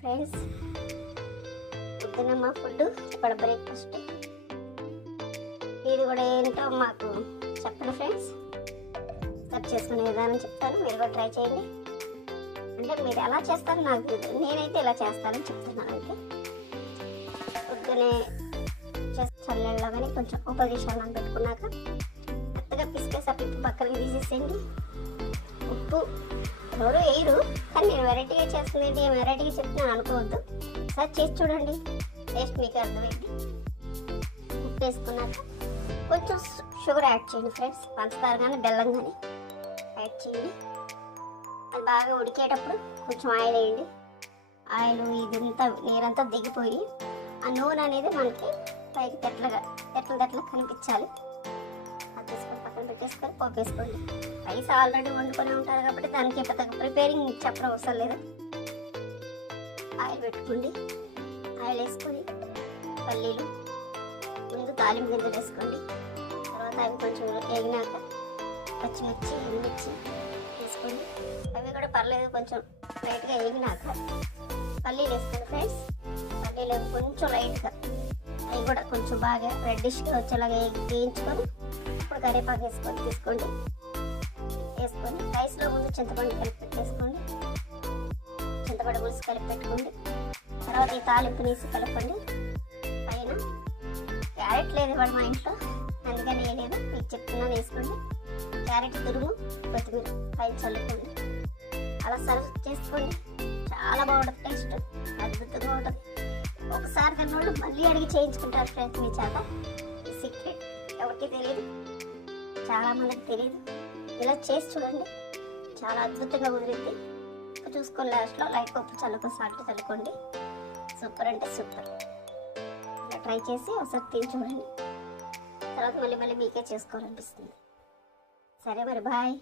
Friends, పొద్దున్న మా food ఇప్పుడు బ్రేక్ఫాస్ట్. ఇది కూడా ఏంటో మాకు చెప్పండి ఫ్రెండ్స్. సర్చ్ చేసుకునే విధానం చెప్తాను, మీరు కూడా ట్రై చేయండి. అంటే మీరు ఎలా చేస్తారో నాకు తెలియదు, నేనైతే ఇలా చేస్తానని చెప్తున్నాను. అయితే పొద్దునే చల్లెళ్ళలో కానీ కొంచెం 10 నిమిషాలు నానబెట్టుకున్నాక మెత్తగా పిసికేసి పక్కనకి తీసేసేయండి. ఉప్పు ఎవరు వేయరు, కానీ నేను వెరైటీగా చేస్తుంది వెరైటీగా చెప్తున్నాను అనుకోవద్దు. సార్ చేసి చూడండి, టేస్ట్ మీకు అర్థమైంది. ఉప్పు వేసుకున్నాక కొంచెం షుగర్ యాడ్ చేయండి ఫ్రెండ్స్, పంచదార కానీ బెల్లం కానీ యాడ్ చేయండి. అది బాగా ఉడికేటప్పుడు కొంచెం ఆయిల్ వేయండి. ఆయిల్ ఇదంతా నీరంతా దిగిపోయి ఆ నూనె అనేది మనకి పైకి తెట్లగా కనిపించాలి. అది తీసుకొని పక్కన పెట్టేసుకొని పోపు వేసుకోండి. రైస్ ఆల్రెడీ వండుకొని ఉంటారు కాబట్టి దానికి పెద్ద ప్రిపేరింగ్ చెప్పడం అవసరం లేదు. ఆయిల్ పెట్టుకోండి, ఆయిల్ వేసుకొని పల్లీలు ముందు తాలింపు గింజలు వేసుకోండి. తర్వాత అవి కొంచెం వేగినాక పచ్చిమిర్చి ఎండుమిర్చి వేసుకోండి. అవి కూడా పర్లేదు, కొంచెం లైట్గా వేగినాక పల్లీలు వేసుకోండి ఫ్రెండ్స్. పల్లీలు కొంచెం లైట్గా అవి కూడా కొంచెం బాగా రెడ్డిష్గా వచ్చేలాగా వేయించుకొని ఇప్పుడు కరివేపాకు తీసుకోండి. వేసుకొని రైస్లో ముందు చింతపండు కలిపి పెట్టేసుకోండి. చింతపండు పులుసు కలిపి పెట్టుకోండి. తర్వాత ఈ తాలింపు నీసి కలపండి. పైన క్యారెట్ లేదు ఇవాళ మా ఇంట్లో, అందుకని వేయలేదు, మీకు చెప్తున్నాను వేసుకోండి. క్యారెట్ తురుము కొత్తిమీర పైన చల్లుకోండి. అలా సర్వ్ చేసుకోండి. చాలా బాగుంటుంది, టేస్ట్ అద్భుతంగా ఉంటుంది. ఒకసారి తిన్నోళ్ళు మళ్ళీ అడిగి చేయించుకుంటారు ఫ్రెండ్స్ మీ చేత. ఈ సీక్రెట్ ఎవరికి తెలియదు, చాలామందికి తెలియదు. ఇలా చేసి చూడండి, చాలా అద్భుతంగా కుదిరింది. చూసుకొని లాస్ట్లో లైట్ ఉప్పు చల్లుకొని సాల్ట్ చల్లుకోండి. సూపర్ అంటే సూపర్. ఇలా ట్రై చేసి ఒకసారి తిని చూడండి. తర్వాత మళ్ళీ మీకే చేసుకోవాలనిపిస్తుంది. సరే మరి, బాయ్.